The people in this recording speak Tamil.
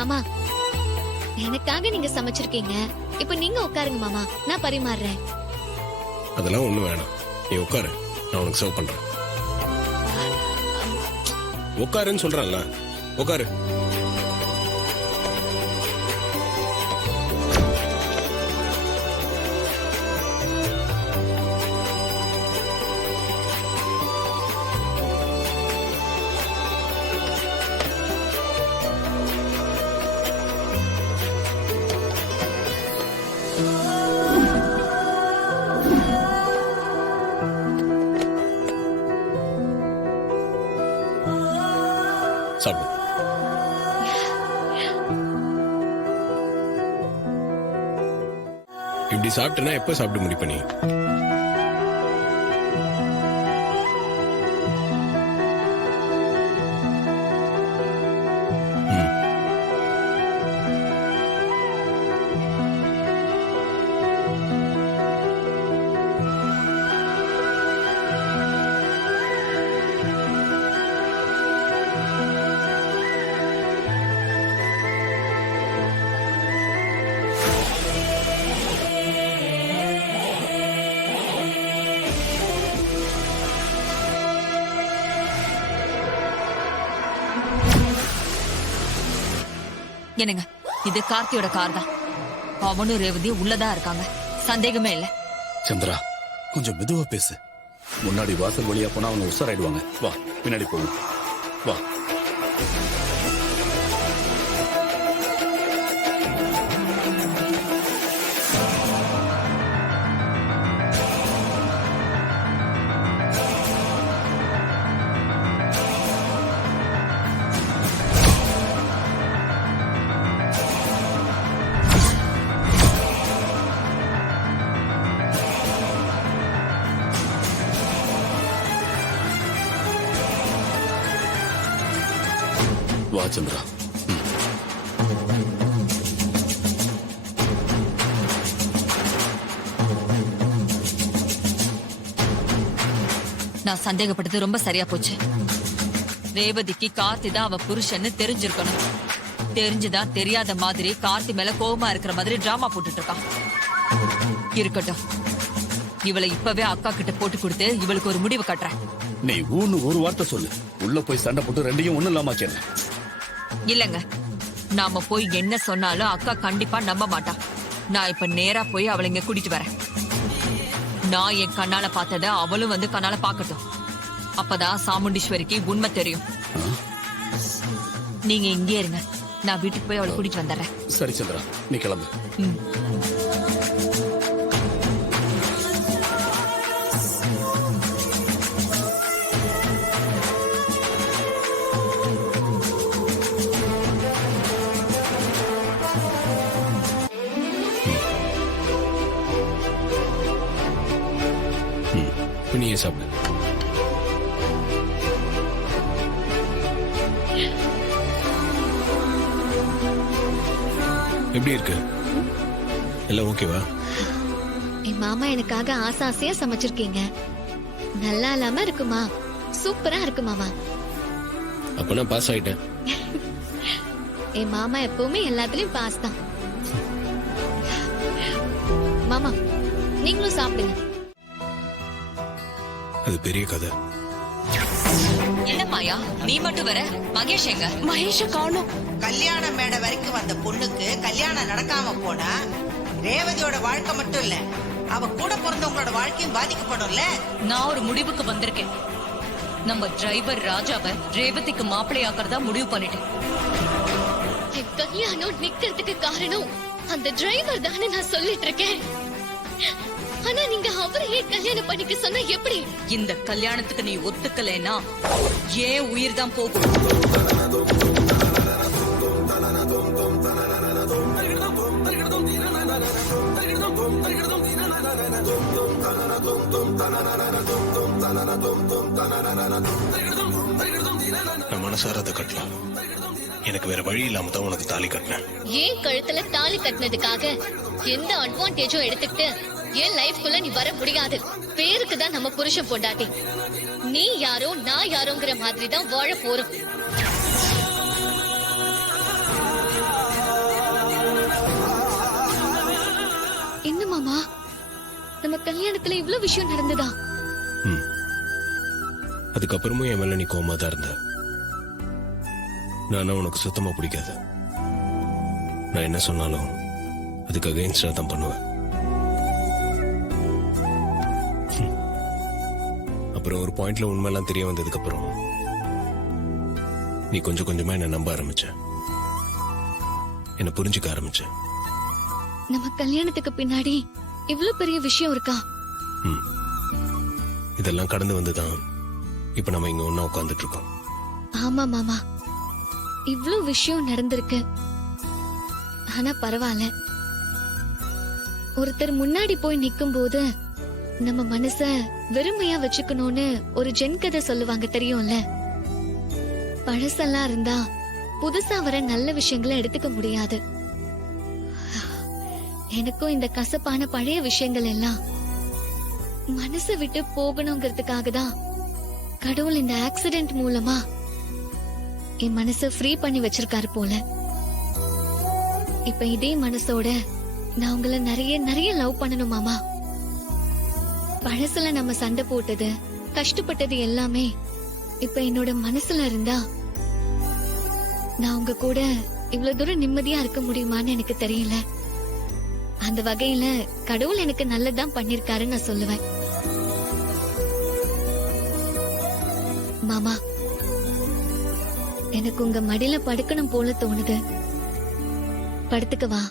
மாமா, எனக்காக நீங்க சமைச்சிருக்கீங்க. இப்ப நீங்க உட்காருங்க மாமா, நான் பரிமாறுறேன். அதெல்லாம் ஒண்ணு வேணாம், நீ உட்காரு, நான் உனக்கு சர்வ் பண்றேன். உட்காருன்னு சொல்றேன்ல, உட்காரு. சாப்பிடு. இப்படி சாப்பிட்டேன்னா எப்ப சாப்பிட்டு முடிப்ப நீ? என்னங்க, இது கார்த்தியோட கார் தான். அவனும் ரேவதியும் உள்ளதான் இருக்காங்க, சந்தேகமே இல்ல. சந்திரா, கொஞ்சம் மெதுவா பேசு. முன்னாடி வாசல் வழியா போனா அவங்க உஷாராயிடுவாங்க. வா, பின்னாடி போவோம். வா. வா சந்திரா. நான் சந்தேகப்பட்டது ரொம்ப சரியா போச்சு. ரேவதிக்கு கார்த்தி தான் அவ புருஷன்னு தெரிஞ்சிருக்கணும். தெரிஞ்சுதான் தெரியாத மாதிரி கார்த்தி மேல கோபமா இருக்கிற மாதிரி டிராமா போட்டுட்டு இருக்கான். இருக்கட்டும், இவளை இப்பவே அக்கா கிட்ட போட்டு கொடுத்து இவளுக்கு ஒரு முடிவு கட்டுறேன். நீ ஊன்னு ஒரு வார்த்தை சொல்லு, உள்ள போய் சண்டை போட்டு ரெண்டையும் ஒண்ணு இல்லாம கேள்வி. இல்லங்க, நாம போய் என்ன சொன்னாலும் அக்கா கண்டிப்பா நம்ப மாட்டா. நான் இப்ப நேரா போய் அவளை இங்க கூட்டிட்டு வரேன். நான் என் கண்ணால பார்த்தத அவளும் வந்து கண்ணால பாக்கட்டும். அப்பதான் சாமுண்டீஸ்வரிக்கு உண்மை தெரியும். நீங்க இங்கே இருங்க, நான் வீட்டுக்கு போய் அவளை கூட்டிட்டு வந்துடுறேன். சரி சந்திரா, நீ கிளம்பு. நீயே சாப்பிடு. எப்படி இருக்கு? எல்லாம் ஓகேவா? என் மாமா எனக்காக ஆசையா சமைச்சிருக்கீங்க. நல்லா இல்லாம இருக்குமா? சூப்பரா இருக்கு மாமா. அப்ப நான் பாஸ் ஆயிட்டேன். என் மாமா எப்பவுமே எல்லாத்துலயும் பாஸ் தான். மாமா, நீங்களும் சாப்பிடுங்க. அது பெரிய கதை. என்ன மாயா, நீ மட்டும் வர? மகேஷ் எங்க? மகேஷ காணோம். கல்யாண மேடை வரைக்கும் வந்த பொண்ணுக்கு கல்யாணம் நடக்காம போனா ரேவதியோட வாழ்க்கை மட்டும் இல்ல, அவ கூட பிறந்தவங்களோட வாழ்க்கையும் பாதிக்கப்படும்ல. நான் ஒரு முடிவுக்கு வந்திருக்கேன். நம்ம டிரைவர் ராஜாவை ரேவதிக்கு மாப்பிள்ளையாக்குறதா முடிவு பண்ணிட்டேன். கல்யாணம் நிக்கிறதுக்கு காரணம் அந்த டிரைவர் தானே நான் சொல்லிட்டு இருக்கேன். ஆனா நீங்க அவரையே கல்யாணம் பண்ணிக்க சொன்னா எப்படி? இந்த கல்யாணத்துக்கு நீ ஒத்துக்கலைன்னா ஏன் உயிர் தான் போகும். நான் மனசாரத கட்டலாம். எனக்கு வேற வழி இல்லாம தான் உனக்கு தாலி கட்டினேன். ஏன் கழுத்துல தாலி கட்டினதுக்காக எந்த அட்வான்டேஜும் எடுத்துக்கிட்டு என் லைஃப்குள்ள நீ வர முடியாது. பேருக்கு தான் நம்ம புருஷன் பொண்டாட்டி. நீ யாரோ நான் யாரோங்கிற மாதிரி தான் வாழ போறோம். நம்ம கல்யாணத்துல இவ்ளோ விஷயம் நடந்ததா? ம். அதுக்கப்புறமும் என் மேல நீ கோவமா தான் இருந்த. நானா உனக்கு சுத்தமா பிடிக்காது. நான் என்ன சொன்னாலும் அதுக்கு அகைன்ஸ்டா தான் பண்ணுவேன். அப்புறம் ஒரு பாயிண்ட்ல உண்மையெல்லாம் தெரிய வந்ததுக்கு அப்புறம் நீ கொஞ்சம் கொஞ்சமா என்ன நம்ப ஆரம்பிச்ச, என்ன புரிஞ்சுக்க ஆரம்பிச்ச. நம்ம கல்யாணத்துக்கு பின்னாடி இவ்ளோ பெரிய விஷயம் இருக்கா? ம். இதெல்லாம் கடந்து வந்துதான் இப்ப நம்ம இங்க ஒண்ணா உட்கார்ந்துட்டு இருக்கோம். ஆமா மாமா, இவ்ளோ விஷயம் நடந்திருக்கு. ஆனா பரவாயில்ல, ஒருத்தர் முன்னாடி போய் நிக்கும் போது நம்ம மனச வெறுமையா வச்சுக்கணும்னு ஒரு ஜென் கதை சொல்லுவாங்க, தெரியும்ல? பழசெல்லாம் இருந்தா புதுசா வர நல்ல விஷயங்களை எடுத்துக்க முடியாது. எனக்கும் இந்த கசப்பான பழைய விஷயங்கள் எல்லாம் மனசை விட்டு போகணுங்கிறதுக்காக தான் கடவுள் இந்த ஆக்சிடென்ட் மூலமா என் மனசை ஃப்ரீ பண்ணி வச்சிருக்காரு போல. இப்ப இதே மனசோட நான் உங்களை நிறைய நிறைய லவ் பண்ணணும் மாமா. பழசுல நம்ம சண்டை போட்டது, கஷ்டப்பட்டது எல்லாமே இப்ப என்னோட மனசுல இருந்தா நான் உங்க கூட இவ்வளவு தூரம் நிம்மதியா இருக்க முடியுமான்னு எனக்கு தெரியல. அந்த வகையில கடவுள் எனக்கு நல்லதான் பண்ணிருக்காருன்னு நான் சொல்லுவேன். மாமா, எனக்கு உங்க மடியில படுக்கணும் போல தோணுது. படுத்துக்க வா.